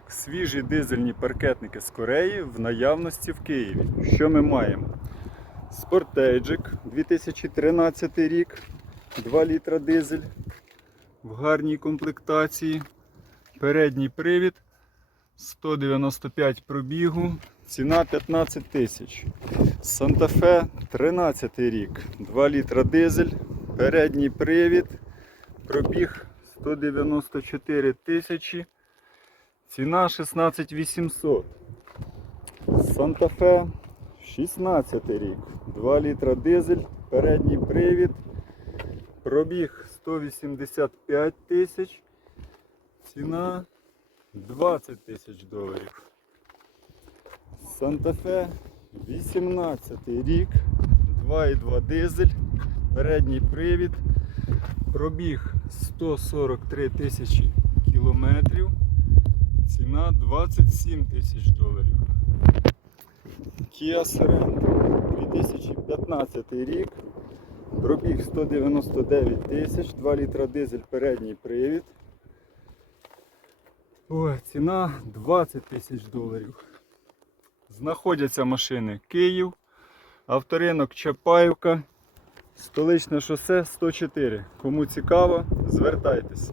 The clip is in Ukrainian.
Так, свіжі дизельні паркетники з Кореї в наявності в Києві. Що ми маємо? Спортейджик 2013 рік, 2 літра дизель в гарній комплектації. Передній привід 195 пробігу, ціна 15 тисяч. Санта-Фе 13 рік, 2 літра дизель, передній привід, пробіг 194 тисячі, ціна 16 800. Санта-Фе 16 рік, 2 літра дизель, передній привід, пробіг 185 тисяч, ціна 20 тисяч доларів. Санта-Фе 18 рік, 2,2 дизель, передній привід, пробіг 143 тисячі кілометрів, ціна 27 тисяч доларів. Kia Sorento 2015 рік, пробіг 199 тисяч, 2 літра дизель, передній привід. Ой, ціна 20 тисяч доларів. Знаходяться машини Київ, авторинок Чапаївка, столичне шосе 104. Кому цікаво, звертайтесь.